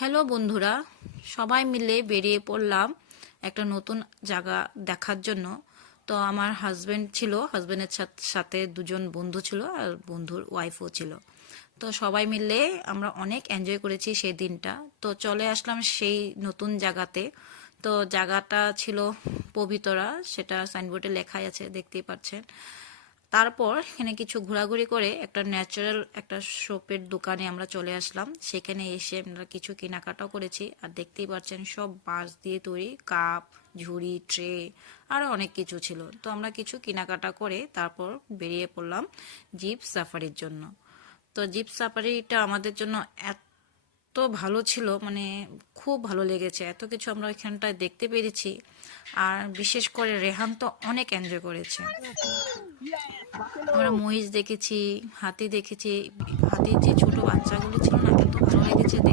Hello বন্ধুরা, সবাই মিলে বেরিয়ে পড়লাম একটা নতুন জায়গা দেখার জন্য। তো আমার হাজবেন্ড ছিল, হাজবেন্ডের সাথে দুজন বন্ধু ছিল আর বন্ধুর ওয়াইফও ছিল। তো সবাই মিলে আমরা অনেক এনজয় করেছি সেই দিনটা। তো চলে আসলাম সেই নতুন জায়গাতে। তো জায়গাটা ছিল পবিতরা, সেটা সাইনবোর্ডে লেখাই আছে, দেখতেই পাচ্ছেন। তারপর এখানে কিছু ঘোরাঘুরি করে একটা ন্যাচারাল একটা শপের দোকানে আমরা চলে আসলাম। সেখানে এসে আমরা কিছু কেনাকাটাও করেছি। আর দেখতেই পাচ্ছেন সব বাঁশ দিয়ে তৈরি কাপ, ঝুড়ি, ট্রে আরও অনেক কিছু ছিল। তো আমরা কিছু কেনাকাটা করে তারপর বেরিয়ে পড়লাম জিপ সাফারির জন্য। তো জিপ সাফারিটা আমাদের জন্য এত ভালো ছিল, মানে খুব ভালো লেগেছে। এত কিছু আমরা এখানটায় দেখতে পেরেছি। আর বিশেষ করে রেহান তো অনেক এনজয় করেছে। আমরা মহিষ দেখেছি, হাতি দেখেছি। হাতির যে ছোট বাচ্চাগুলো ছিল না, এত ভালো লেগেছে দেখতে।